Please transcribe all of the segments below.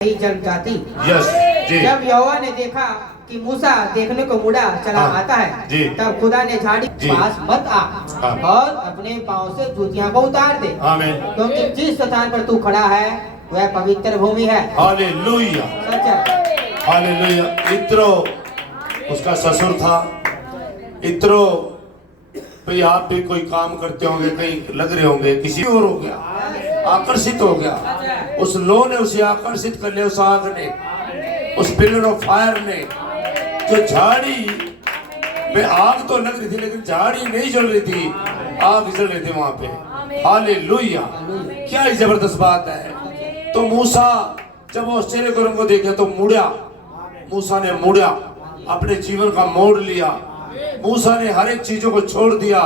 नहीं जल जाती। यस जी। जब यहोवा ने देखा कि मूसा देखने को मुड़ा चला हाँ, आता है जी। तब खुदा ने झाड़ी जी। पास मत आ हाँ। और अपने पाँव से जूतियां को उतार दे, आमीन। क्योंकि जिस स्थान पर तू खड़ा है वह पवित्र भूमि है। हालेलुया सच है। हालेलुया। इत्रो उसका ससुर था। इत्रो भाई आप भी कोई काम करते होंगे, कहीं लग रहे होंगे, किसी और हो गया, आकर्षित हो गया। उस लो ने उसे आकर्षित कर लिया, उस आग ने, उस पिलर ऑफ फायर ने। जो झाड़ी में आग तो लग रही थी लेकिन झाड़ी नहीं जल रही थी, आग जल रही थी वहां पे। हालेलुया। क्या ही जबरदस्त बात है। तो मूसा जब वो आश्चर्यकर्म को देखा तो मुड़ा, मूसा ने मुड़ा, अपने जीवन का मोड़ लिया। मूसा ने हर एक चीजों को छोड़ दिया।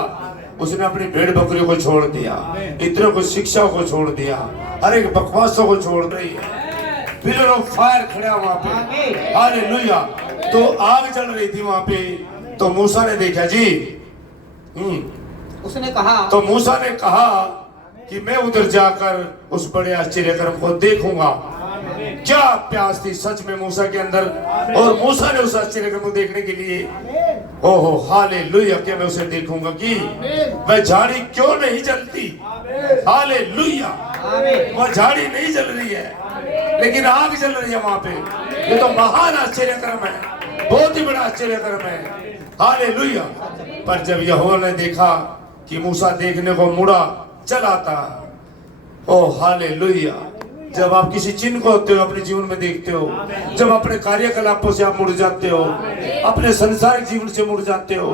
उसने अपनी भेड़ बकरियों को छोड़ दिया, इतरों को, शिक्षा को छोड़ दिया, हर एक बकवासों को छोड़ रही है। पिलर ऑफ फायर खड़ा वहां पे। हालेलुया। तो आग जल रही थी वहां पे। तो मूसा ने देखा जी, उसने कहा, तो मूसा ने कहा कि मैं उधर जाकर उस बड़े आश्चर्यकर्म को देखूंगा। क्या प्यास थी सच में मूसा के अंदर, और मूसा ने उस आश्चर्यकर्म को देखने के लिए, ओहो हालेलुया, क्या मैं उसे देखूंगा कि वह झाड़ी क्यों नहीं जलती। हालेलुया। वह झाड़ी नहीं जल रही है लेकिन आग जल रही है वहां पे। ये तो महान आश्चर्यकर्म है, बहुत ही बड़ा आश्चर्यकर्म है। हालेलुया। पर जब यहोवा ने देखा कि मूसा देखने को मुड़ा चल आता, ओ हालेलुया। जब आप किसी चिन्ह को होते हो, अपने जीवन में देखते हो, जब अपने कार्यकलापों से आप मुड़ जाते हो, अपने संसारिक जीवन से मुड़ जाते हो,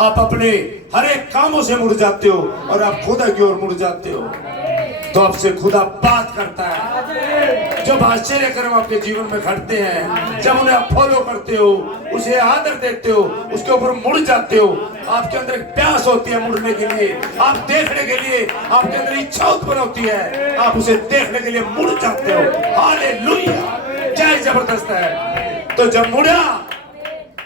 आप अपने हर एक कामों से मुड़ जाते हो और आप खुदा की ओर मुड़ जाते हो, तो आपसे खुदा बात करता है। जब आश्चर्यकर्म आपके जीवन में घटते हैं, जब उन्हें आप फॉलो करते हो, उसे आदर देते हो, उसके ऊपर मुड़ जाते हो, आपके अंदर एक प्यास होती है मुड़ने के लिए, आप देखने के लिए, आपके अंदर इच्छा उत्पन्न होती है, आप उसे देखने के लिए मुड़ जाते हो। हालेलुया। क्या जबरदस्त है। तो जब मुड़ा,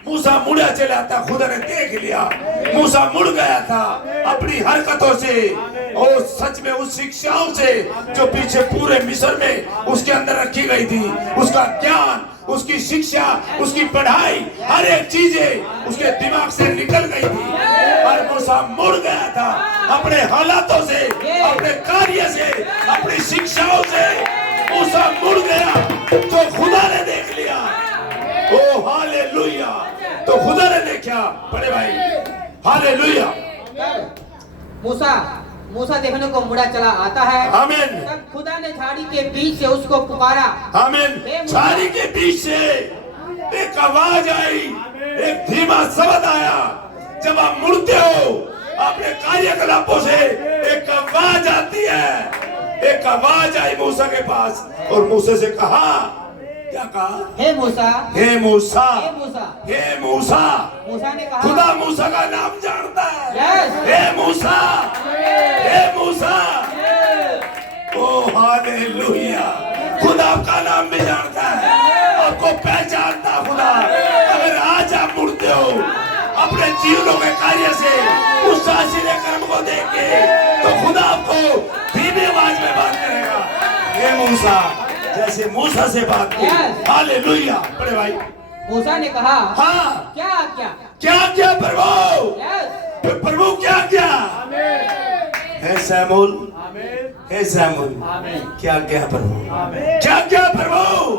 मूसा मुड़ा चला था, खुदा ने देख लिया मूसा मुड़ गया था अपनी हरकतों से और सच में उस शिक्षाओं से जो पीछे पूरे मिस्र में उसके अंदर रखी गई थी, उसका ज्ञान, उसकी शिक्षा, उसकी पढ़ाई, हर एक चीजें उसके दिमाग से निकल गई थी और मूसा मुड़ गया था अपने हालातों से, अपने कार्य से, अपनी शिक्षाओं से। मूसा मुड़ गया तो खुदा ने देख लिया। ओ हालेलुया। तो खुदा ने देखा बड़े भाई। हालेलुया। मूसा देखने को मुड़ा चला आता है। आमीन। तब खुदा ने झाड़ी के बीच से उसको पुकारा। आमीन। झाड़ी के बीच से एक आवाज आई, एक धीमा शब्द आया। जब आप मुड़ते हो अपने कार्यकलापों से, एक आवाज आती है। एक आवाज आई मूसा के पास और मूसा से कहा, क्या कहा? हे मूसा, हे मूसा, हे मूसा, हे मूसा। मूसा ने कहा, खुदा मूसा का नाम जानता है। यस। हे मूसा, हे मूसा। ओ हालेलुया। खुदा आपका नाम भी जानता है, आपको पहचानता खुदा। अगर आज आप मुड़ते हो अपने जीवनों के कार्य से, उस आश्चर्यकर्म को देख के, तो खुदा आपको धीमी आवाज में बात करेगा। हे मूसा, जैसे मूसा से बात की। हालेलुया। बड़े भाई, मूसा ने कहा, हाँ, क्या क्या क्या क्या प्रभु? यस। प्रभु क्या क्या? हे सैमुल, हे सैमुल, क्या क्या प्रभु? क्या क्या प्रभु?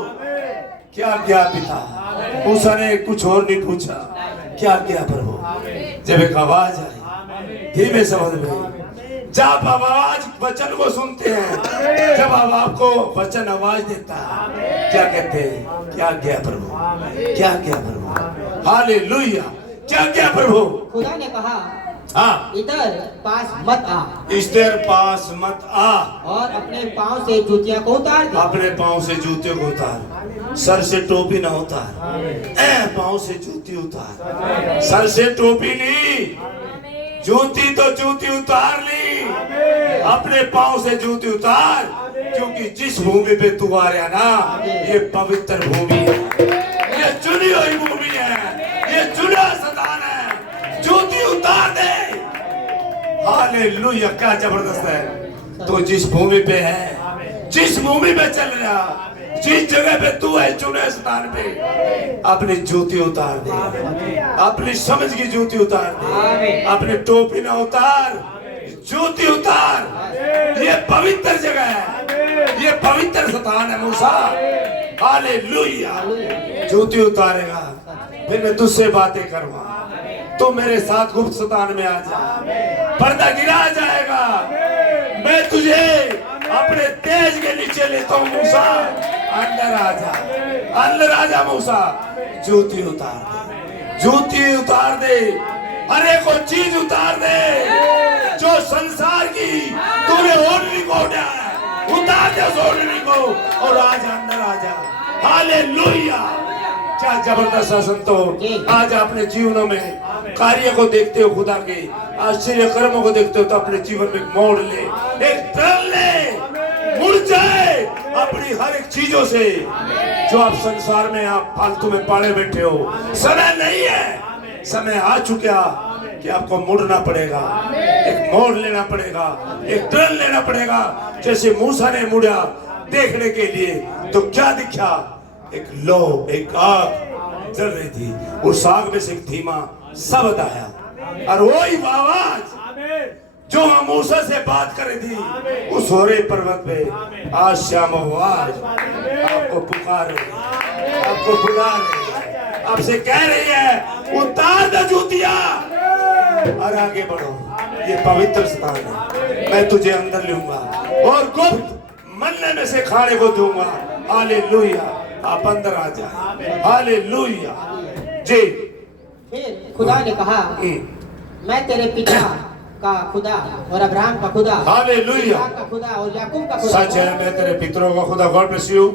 क्या क्या पिता? मूसा ने कुछ और नहीं पूछा, क्या क्या प्रभु? जब एक आवाज आई धीमे शब्द में, जब आवाज वचन को सुनते हैं, जब आप आपको वचन आवाज देता है, क्या कहते हैं? क्या क्या प्रभु? क्या क्या प्रभु? हालेलुया। क्या क्या प्रभु? खुदा ने कहा, हाँ, इधर पास मत आ, इस देर पास मत आ, और अपने पाँव से जूतियां को उतार दे। अपने पाँव से जूते को उतार। सर से टोपी ना उतार, पाँव से जूती उतार। सर से टोपी ली, जूती तो जूती उतार ली, अपने पाँव से जूती उतार, क्योंकि जिस भूमि पे तू आ रहा ना, ये पवित्र भूमि है, ये चुनी हुई भूमि है, ये चुना स्थान है। जूती उतार दे। हालेलुया। क्या जबरदस्त है। तो जिस भूमि पे है, जिस भूमि पे चल रहा, जिस जगह पे तू है चुने स्थान पे अपनी जूती उतार दे, अपनी समझ की जूती उतार दे, अपनी टोपी ना उतार, जूती उतार। ये पवित्र जगह है, ये पवित्र स्थान है मूसा। हालेलुया। जूती उतारेगा, फिर मैं तुझसे बातें करूंगा। तो मेरे साथ गुप्त स्थान में आ जा, पर्दा गिरा जाएगा। मैं तुझे अपने तेज के नीचे लेता हूँ मूसा। अंदर आ जा, अंदर आ जा मूसा। जूती उतार दे, जूती उतार दे, हर एक को चीज उतार दे जो संसार की तूने ओढ़नी को उतार दे उस ओढ़नी को और आज अंदर आ जा। हालेलुया। क्या जबरदस्त संतो, आज अपने जीवनों में कार्य को देखते हो, खुदा के आश्चर्य कर्मों को देखते हो, तो अपने जीवन में मोड़ ले, एक टर्न ले, मुड़ जाए अपनी हर एक चीजों से जो आप संसार में आप फालतू में पाले बैठे हो। समय नहीं है, समय आ चुका कि आपको मुड़ना पड़ेगा, एक मोड़ लेना पड़ेगा, एक टर्न लेना पड़ेगा। जैसे मूसा ने मुड़ा देखने के लिए, तो क्या दिखा? एक लो, एक आग जल रही थी, उस आग में से एक धीमा शब्द आया, और वही आवाज जो हम मूसा से बात कर रही थी उस होरे पर्वत पे, आज शाम आवाज आपको पुकार रही है, आपको बुला रही है, आपसे कह रही है उतार दो जूतियां और आगे बढ़ो। ये पवित्र स्थान है, मैं तुझे अंदर लूंगा और गुप्त मन्ने में से खाने को दूंगा। हालेलुया। आप अंदर आ जाए। हालेलुया। जी। फिर खुदा ने कहा, मैं तेरे पिता का खुदा और अब्राहम का खुदा, हालेलुया, का खुदा और याकूब का खुदा। सच है, मैं तेरे पितरों का खुदा। God bless you.